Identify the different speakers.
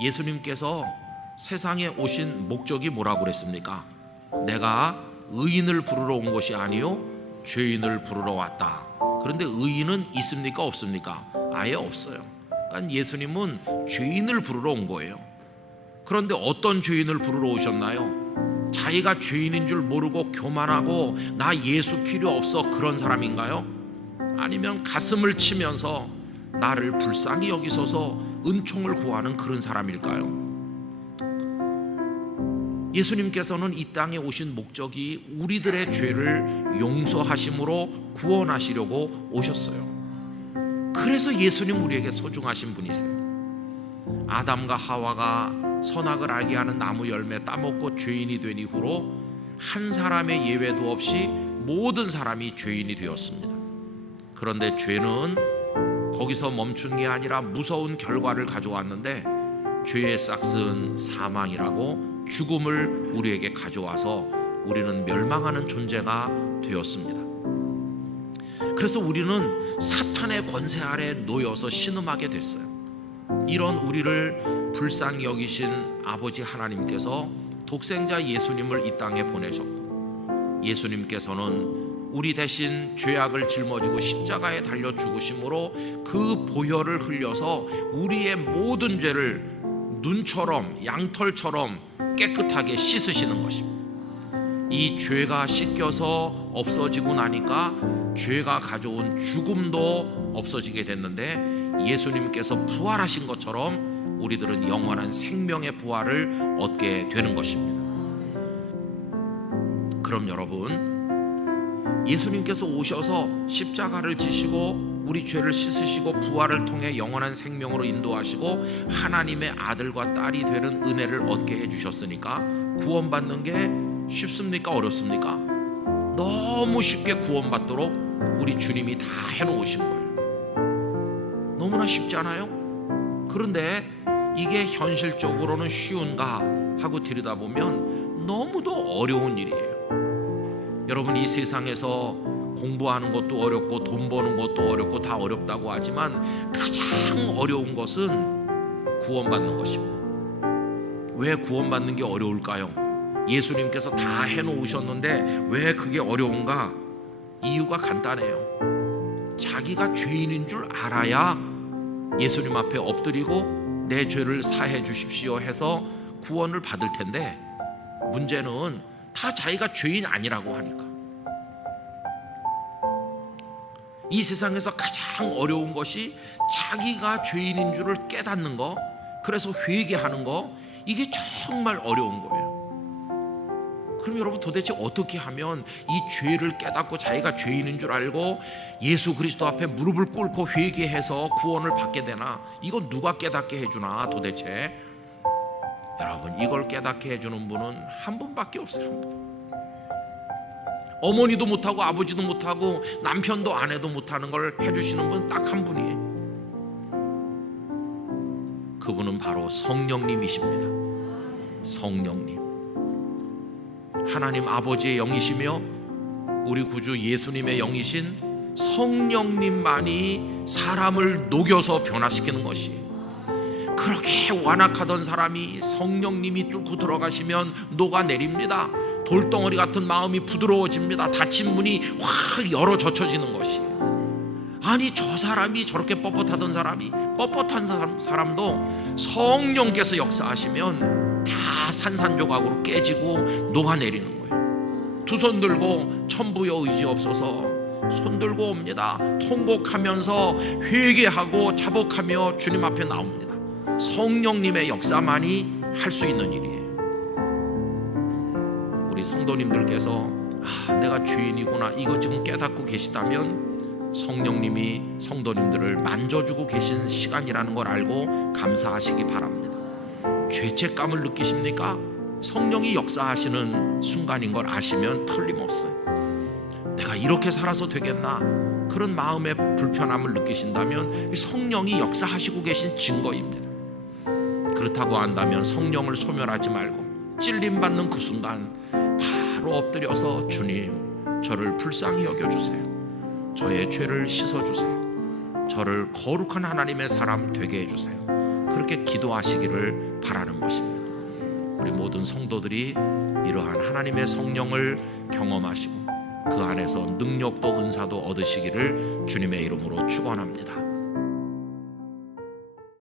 Speaker 1: 예수님께서 세상에 오신 목적이 뭐라고 그랬습니까? 내가 의인을 부르러 온 것이 아니요 죄인을 부르러 왔다. 그런데 의인은 있습니까 없습니까? 아예 없어요. 그러니까 예수님은 죄인을 부르러 온 거예요. 그런데 어떤 죄인을 부르러 오셨나요? 자기가 죄인인 줄 모르고 교만하고 나 예수 필요 없어 그런 사람인가요? 아니면 가슴을 치면서 나를 불쌍히 여기소서 은총을 구하는 그런 사람일까요? 예수님께서는 이 땅에 오신 목적이 우리들의 죄를 용서하심으로 구원하시려고 오셨어요. 그래서 예수님 우리에게 소중하신 분이세요. 아담과 하와가 선악을 알게 하는 나무 열매 따먹고 죄인이 된 이후로 한 사람의 예외도 없이 모든 사람이 죄인이 되었습니다. 그런데 죄는 거기서 멈춘 게 아니라 무서운 결과를 가져왔는데 죄의 싹은 사망이라고 죽음을 우리에게 가져와서 우리는 멸망하는 존재가 되었습니다. 그래서 우리는 사탄의 권세 아래 놓여서 신음하게 됐어요. 이런 우리를 불쌍히 여기신 아버지 하나님께서 독생자 예수님을 이 땅에 보내셨고 예수님께서는 우리 대신 죄악을 짊어지고 십자가에 달려 죽으심으로 그 보혈을 흘려서 우리의 모든 죄를 눈처럼 양털처럼 깨끗하게 씻으시는 것입니다. 이 죄가 씻겨서 없어지고 나니까 죄가 가져온 죽음도 없어지게 됐는데 예수님께서 부활하신 것처럼 우리들은 영원한 생명의 부활을 얻게 되는 것입니다. 그럼 여러분 예수님께서 오셔서 십자가를 지시고 우리 죄를 씻으시고 부활을 통해 영원한 생명으로 인도하시고 하나님의 아들과 딸이 되는 은혜를 얻게 해 주셨으니까 구원받는 게 쉽습니까 어렵습니까? 너무 쉽게 구원받도록 우리 주님이 다 해 놓으신 거예요. 너무나 쉽지 않아요? 그런데 이게 현실적으로는 쉬운가 하고 들여다보면 너무도 어려운 일이에요. 여러분 이 세상에서 공부하는 것도 어렵고 돈 버는 것도 어렵고 다 어렵다고 하지만 가장 어려운 것은 구원받는 것입니다. 왜 구원받는 게 어려울까요? 예수님께서 다 해놓으셨는데 왜 그게 어려운가? 이유가 간단해요. 자기가 죄인인 줄 알아야 예수님 앞에 엎드리고 내 죄를 사해 주십시오 해서 구원을 받을 텐데 문제는 다 자기가 죄인 아니라고 하니까 이 세상에서 가장 어려운 것이 자기가 죄인인 줄을 깨닫는 거 그래서 회개하는 거 이게 정말 어려운 거예요. 그럼 여러분 도대체 어떻게 하면 이 죄를 깨닫고 자기가 죄인인 줄 알고 예수 그리스도 앞에 무릎을 꿇고 회개해서 구원을 받게 되나? 이거 누가 깨닫게 해주나 도대체? 여러분 이걸 깨닫게 해주는 분은 한 분밖에 없어요. 어머니도 못하고 아버지도 못하고 남편도 아내도 못하는 걸 해주시는 분 딱 한 분이에요. 그분은 바로 성령님이십니다. 성령님. 하나님 아버지의 영이시며 우리 구주 예수님의 영이신 성령님만이 사람을 녹여서 변화시키는 것이 그렇게 완악하던 사람이 성령님이 뚫고 들어가시면 녹아내립니다. 돌덩어리 같은 마음이 부드러워집니다. 닫힌 문이 확 열어 젖혀지는 것이. 아니 저 사람이 저렇게 뻣뻣하던 사람이 뻣뻣한 사람, 사람도 성령께서 역사하시면 다 산산조각으로 깨지고 녹아내리는 거예요. 두 손 들고 천부여 의지 없어서 손 들고 옵니다. 통곡하면서 회개하고 자복하며 주님 앞에 나옵니다. 성령님의 역사만이 할 수 있는 일이에요. 우리 성도님들께서 아, 내가 죄인이구나 이거 지금 깨닫고 계시다면 성령님이 성도님들을 만져주고 계신 시간이라는 걸 알고 감사하시기 바랍니다. 죄책감을 느끼십니까? 성령이 역사하시는 순간인 걸 아시면 틀림없어요. 내가 이렇게 살아서 되겠나? 그런 마음의 불편함을 느끼신다면 성령이 역사하시고 계신 증거입니다. 그렇다고 한다면 성령을 소멸하지 말고 찔림 받는 그 순간 바로 엎드려서 주님 저를 불쌍히 여겨 주세요. 저의 죄를 씻어 주세요. 저를 거룩한 하나님의 사람 되게 해 주세요. 그렇게 기도하시기를 바라는 것입니다. 우리 모든 성도들이 이러한 하나님의 성령을 경험하시고 그 안에서 능력도 은사도 얻으시기를 주님의 이름으로 축원합니다.